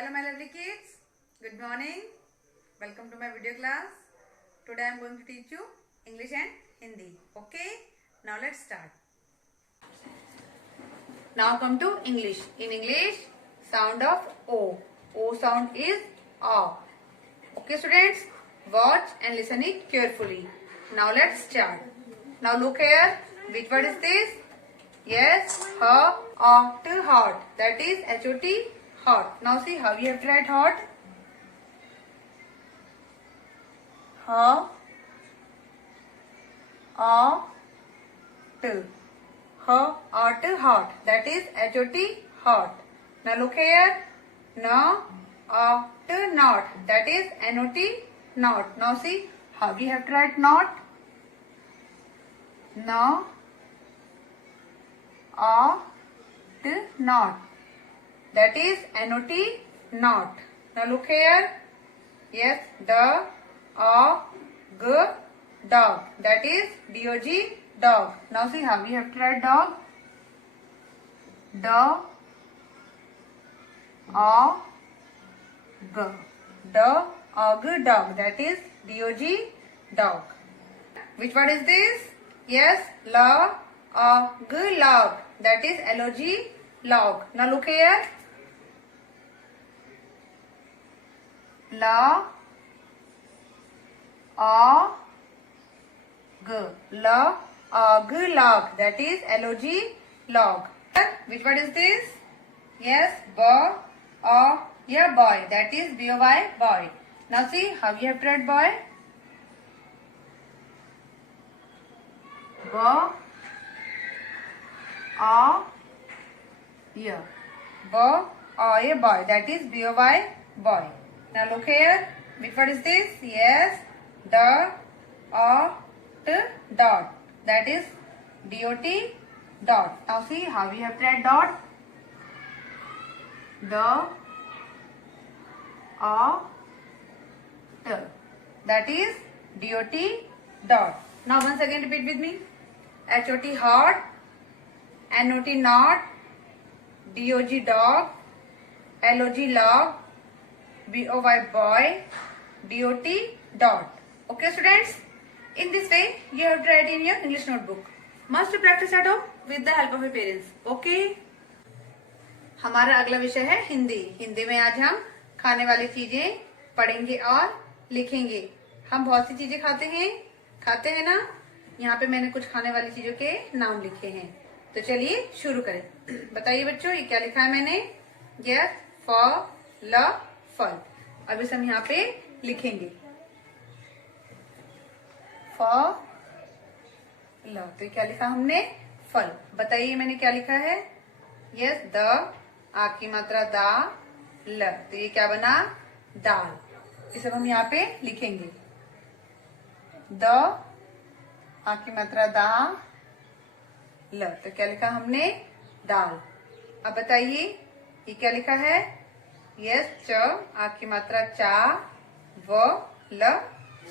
Hello my lovely kids. Good morning. Welcome to my video class. Today I am going to teach you English and Hindi. Okay? Now let's start. Now come to English. In English, sound of O. O sound is A. Okay students? Watch and listen it carefully. Now let's start. Now look here. Which word is this? Yes, hot. Hot. That is H-O-T. Hot. Now see how you have to write hot. Hot. Hot. That is H-O-T. Hot. Now look here. Not. That is N-O-T. Not. Now see how you have to write not. No. Not. That is N-O-T. Not. Now look here. Yes, the dog. That is D-O-G. Dog. Now see how we have to write dog. Dog. Dog. That is D-O-G. Dog. Which word is this? Yes, log. That is L-O-G. Log. Now look here. Log. That is L-O-G. Log. Which word is this? Yes, boy. That is B-O-Y. Boy. Now see how you have to write boy. Boy. Boy. That is B-O-Y. Boy. Now look here. Which word is this? Yes, dot. That is D-O-T. Dot. Now see how we have to write dot. That is D-O-T. Dot. Now once again repeat with me. H-O-T hot. N-O-T not. D-O-G dog. L-O-G log. B-O-Y boy. D-O-T dot. Okay students? In this way you have to write in your English notebook. Must practice at home with the help of your parents. Okay? हमारा अगला विषय है हिंदी. हिंदी में आज हम खाने वाली चीजें पढ़ेंगे और लिखेंगे. हम बहुत सी चीजें खाते हैं ना. यहाँ पे मैंने कुछ खाने वाली चीजों के नाम लिखे हैं. तो चलिए शुरू करें. बताइए बच्चों ये क्या लिखा है मैंने. यस, फल. अब इसे हम यहाँ पे लिखेंगे. फल. तो क्या लिखा हमने. फल. बताइए मैंने क्या लिखा है. Yes, the. आ की मात्रा दा. ल. तो ये क्या बना. दाल. इसे हम यहाँ पे लिखेंगे. द. आ की मात्रा दा. ल. तो क्या लिखा हमने. दाल. अब बताइए ये क्या लिखा है. यस, च. आ की मात्रा चा. व. ल.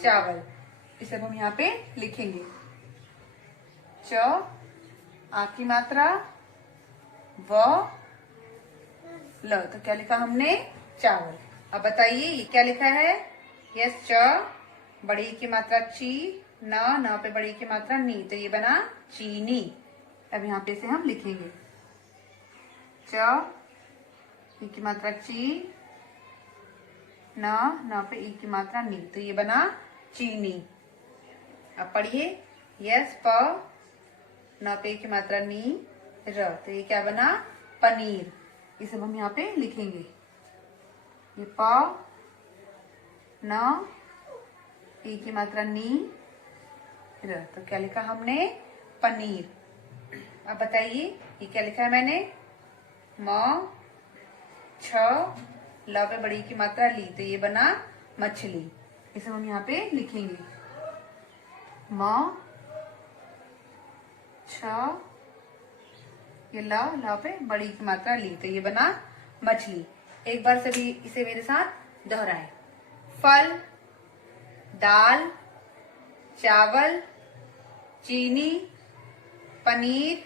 चावल. इसे हम यहाँ पे लिखेंगे. च. आ की मात्रा. व. ल. तो क्या लिखा हमने. चावल. अब बताइए ये क्या लिखा है. यस, च. बड़ी की मात्रा ची. न पे बड़ी की मात्रा नी. तो ये बना चीनी. अब यहाँ पे इसे हम लिखेंगे. च. ई की मात्रा ची. न पे ई की मात्रा नी. तो ये बना चीनी. अब पढ़िए. यस, प. न पे ई की मात्रा नी. र. तो ये क्या बना. पनीर. इसे हम यहाँ पे लिखेंगे. ये प. न. ई की मात्रा नी. र. तो क्या लिखा हमने. पनीर. अब बताइए ये क्या लिखा है मैंने. म. छ. ल पे बड़ी की मात्रा ली. तो ये बना मछली. इसे हम यहाँ पे लिखेंगे. म. छ. ये ल पे बड़ी की मात्रा ली. तो ये बना मछली. एक बार सभी इसे मेरे साथ दोहराएं. फल. दाल. चावल. चीनी. पनीर.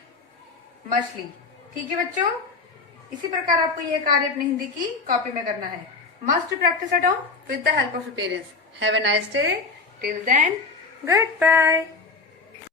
मछली. ठीक है बच्चों. इसी प्रकार आपको यह कार्य अपनी हिंदी की कॉपी में करना है। Must practice at home with the help of parents. Have a nice day. Till then, good bye.